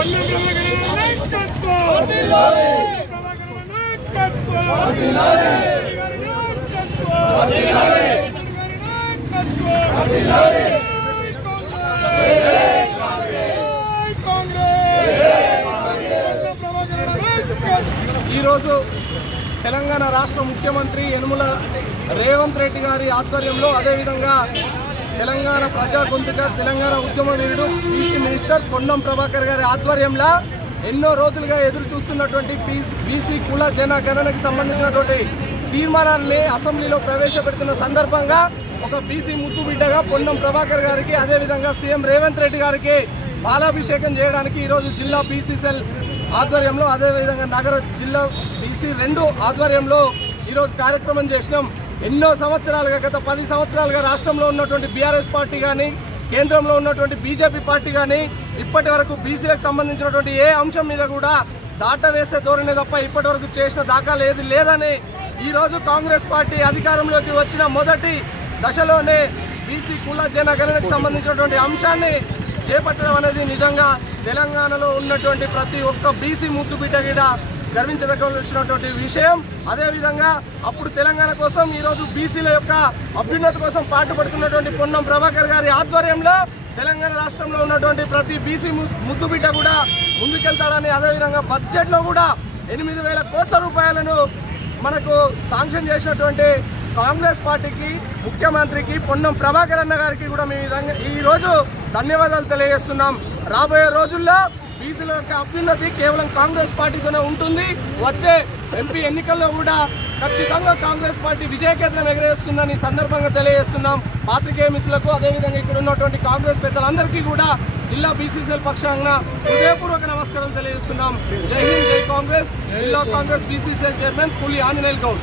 ఈరోజు తెలంగాణ రాష్ట్ర ముఖ్యమంత్రి యనుమల రేవంత్ రెడ్డి గారి ఆధ్వర్యంలో అదేవిధంగా తెలంగాణ ప్రజా గొంతుక తెలంగాణ ఉద్యమ వీరుడు బీసీ మినిస్టర్ పొన్నం ప్రభాకర్ గారి ఆధ్వర్యంలో ఎన్నో రోజులుగా ఎదురు చూస్తున్నటువంటి బీసీ కుల జన గణనకి సంబంధించినటువంటి తీర్మానాన్ని అసెంబ్లీలో ప్రవేశపెడుతున్న సందర్భంగా ఒక బీసీ ముద్దు బిడ్డగా పొన్నం ప్రభాకర్ గారికి అదేవిధంగా సీఎం రేవంత్ రెడ్డి గారికి పాలాభిషేకం చేయడానికి ఈరోజు జిల్లా బీసీ సెల్ ఆధ్వర్యంలో అదేవిధంగా నగర జిల్లా బీసీ 2 ఆధ్వర్యంలో ఈరోజు కార్యక్రమం చేసినాం. ఎన్నో సంవత్సరాలుగా గత 10 సంవత్సరాలుగా రాష్ట్రంలో ఉన్నటువంటి బీఆర్ఎస్ పార్టీ కానీ కేంద్రంలో ఉన్నటువంటి బీజేపీ పార్టీ కానీ ఇప్పటి వరకు బీసీలకు సంబంధించినటువంటి ఏ అంశం మీద కూడా దాట వేసే ధోరణి తప్ప ఇప్పటి వరకు చేసిన దాఖలు ఏది లేదని ఈరోజు కాంగ్రెస్ పార్టీ అధికారంలోకి వచ్చిన మొదటి దశలోనే బీసీ కుల జన గణనకు సంబంధించినటువంటి అంశాన్ని చేపట్టడం అనేది నిజంగా తెలంగాణలో ఉన్నటువంటి ప్రతి ఒక్క బీసీ ముద్దు బిడ్డ గిడ గర్వించదగినటువంటి విషయం. అదేవిధంగా అప్పుడు తెలంగాణ కోసం ఈరోజు బీసీల యొక్క అభ్యున్నతి కోసం పాటుపడుతున్నటువంటి పొన్నం ప్రభాకర్ గారి ఆధ్వర్యంలో తెలంగాణ రాష్ట్రంలో ఉన్నటువంటి ప్రతి బీసీ ముద్దు బిడ్డ కూడా ముందుకెళ్తాడని అదేవిధంగా బడ్జెట్ లో కూడా 8,000 కోట్ల రూపాయలను మనకు శాంక్షన్ చేసినటువంటి కాంగ్రెస్ పార్టీకి ముఖ్యమంత్రికి పొన్నం ప్రభాకర్ అన్న గారికి కూడా మేము ఈ రోజు ధన్యవాదాలు తెలియజేస్తున్నాం. రాబోయే రోజుల్లో బీసీల యొక్క అభ్యున్నతి కేవలం కాంగ్రెస్ పార్టీతోనే ఉంటుంది. వచ్చే ఎంపీ ఎన్నికల్లో కూడా ఖచ్చితంగా కాంగ్రెస్ పార్టీ విజయకేతనం ఎగరేస్తుందని సందర్భంగా తెలియజేస్తున్నాం. పాత్రికేయ మిత్రులకు అదేవిధంగా ఇక్కడ ఉన్నటువంటి కాంగ్రెస్ పెద్దలందరికీ కూడా జిల్లా బీసీసీఎల్ పక్షంగా హృదయపూర్వక నమస్కారాలు తెలియజేస్తున్నాం. జై హింద్, జై కాంగ్రెస్. జిల్లా కాంగ్రెస్ బీసీసీఎల్ చైర్మన్ పులి ఆంజనేయులు గౌడ్.